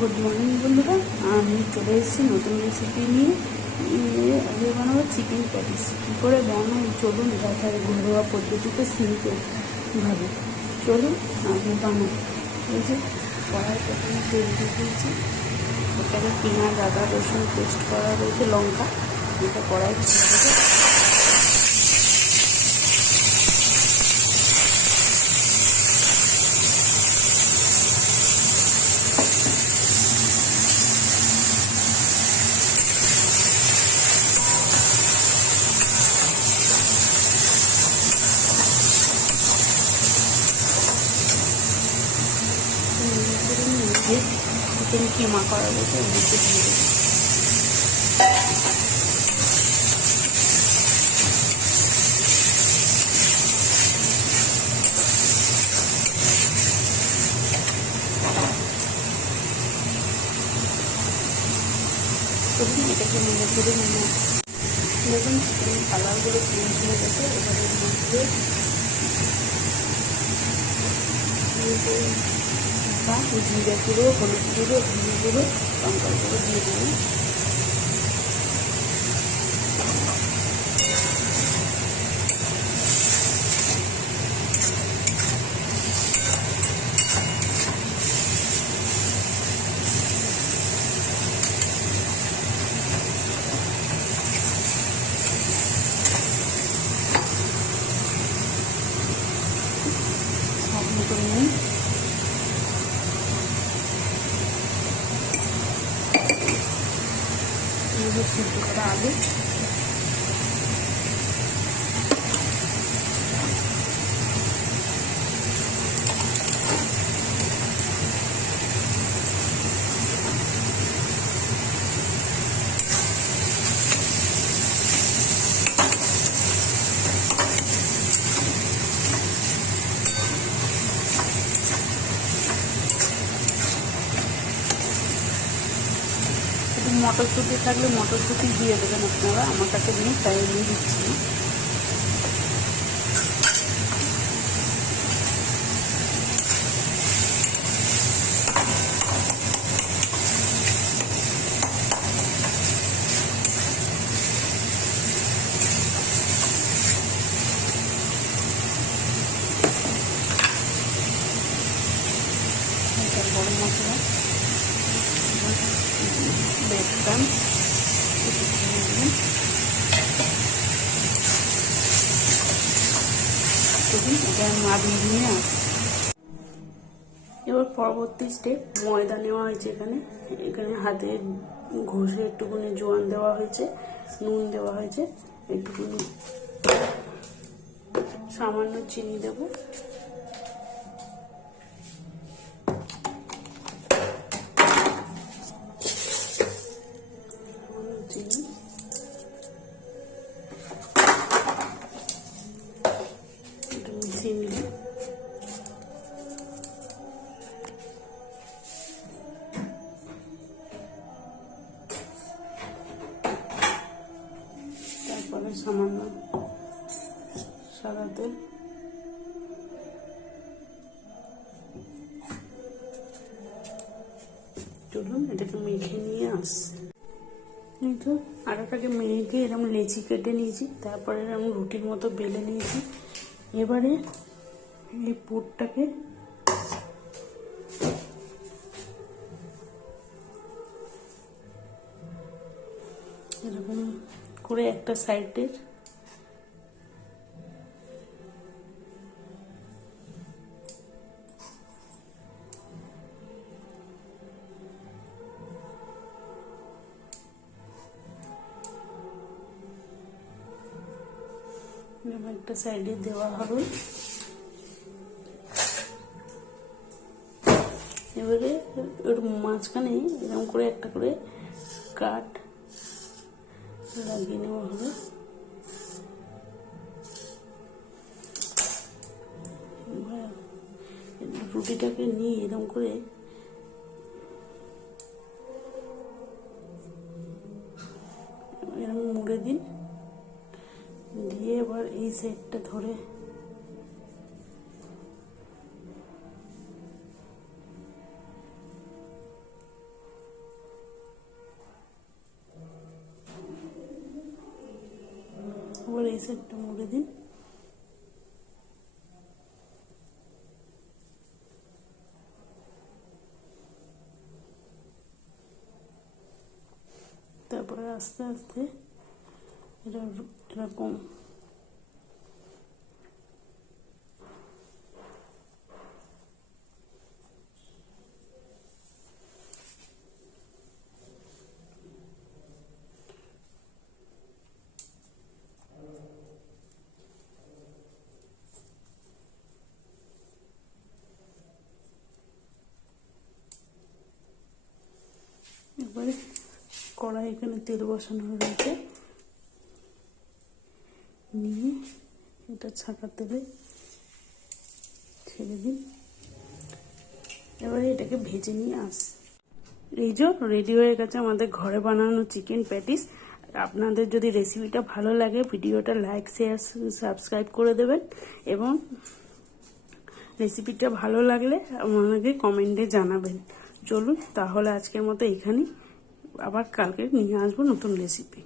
Good morning বন্ধুরা, আমি চলে এসেছি নতুন রেসিপি নিয়ে। আজকে বানাবো চিকেন প্যাটিস। কী করে বানাই চলুন দেখার, ঘরোয়া পদ্ধতিতে সিম্পলভাবে। চলুন আমি বানাই। এই যে কড়াই প্রথমে তেল দিয়ে দিয়েছি, এখানে পেঁয়াজ, আদা, রসুন পেস্ট করা রয়েছে, লঙ্কা, এটা কড়াই ছেড়ে দেবো। চিকেন কিমা করা রয়েছে, এর মধ্যে দিয়ে দেবো। এটাকে নেড়ে ধরে নিয়ে দেখুন চিকেন কালারগুলো চেঞ্জ হয়ে গেছে। এবার এর মধ্যে জিরে গুঁড়ো, হলুদ গুঁড়ো, ধনে গুঁড়ো, লঙ্কার গুঁড়ো দিয়ে দেবো। সিদ্ধ করা আলু, মটরশুঁটি থাকলে মটরশুঁটি দিয়ে দেবেন আপনারা, আমার কাছে নেই তাই আমি দিচ্ছি। গরম মশলা, ব্রেড ক্রাম্বস, এটা মাখিয়ে নিয়ে আসি। এবার পরবর্তী স্টেপ, ময়দা নেওয়া হয়েছে। এখানে হাতে ঘষে একটুখানি জোয়ান দেওয়া হয়েছে, নুন দেওয়া হয়েছে, একটুখানি সামান্য চিনি দেবো। মিশিয়ে নিলাম। তারপরে সামান্য সাদা তেল, চলুন এটাকে মেখে নিয়ে আসি। এই তো আটাটাকে মেখে এরকম লেচি কেটে নিয়েছি, তারপরে এরকম রুটির মতো বেলে নিয়েছি। এবারে এই পুরটাকে এরকম করে একটা সাইডের একটা সাইডে দেওয়া হবে। এবারে ওর মাঝখানে এরকম করে একটা করে কাট লাগিয়ে নেওয়া হবে। রুটিটাকে নিয়ে এরকম করে এরকম মুড়ে দিন, দিয়ে এবার এই সাইডটা ধরে এই সাইডটা মুড়ে দিন। তারপরে আস্তে আস্তে এটা এরকম এবারে কড়াই এখানে তেল বসানো রয়েছে, নিয়ে এটা ছাকা তেলে ছেড়ে দিন। এবারে এটাকে ভেজে নিয়ে এই যে রেডি হয়ে গেছে আমাদের ঘরে বানানো চিকেন প্যাটিস। আপনাদের যদি রেসিপিটা ভালো লাগে ভিডিওটা লাইক শেয়ার সাবস্ক্রাইব করে দেবেন, এবং রেসিপিটা ভালো লাগলে আমাকে কমেন্টে জানাবেন। চলুন তাহলে আজকের মতো এখানেই, আবার কালকে নিয়ে আসবো নতুন রেসিপি।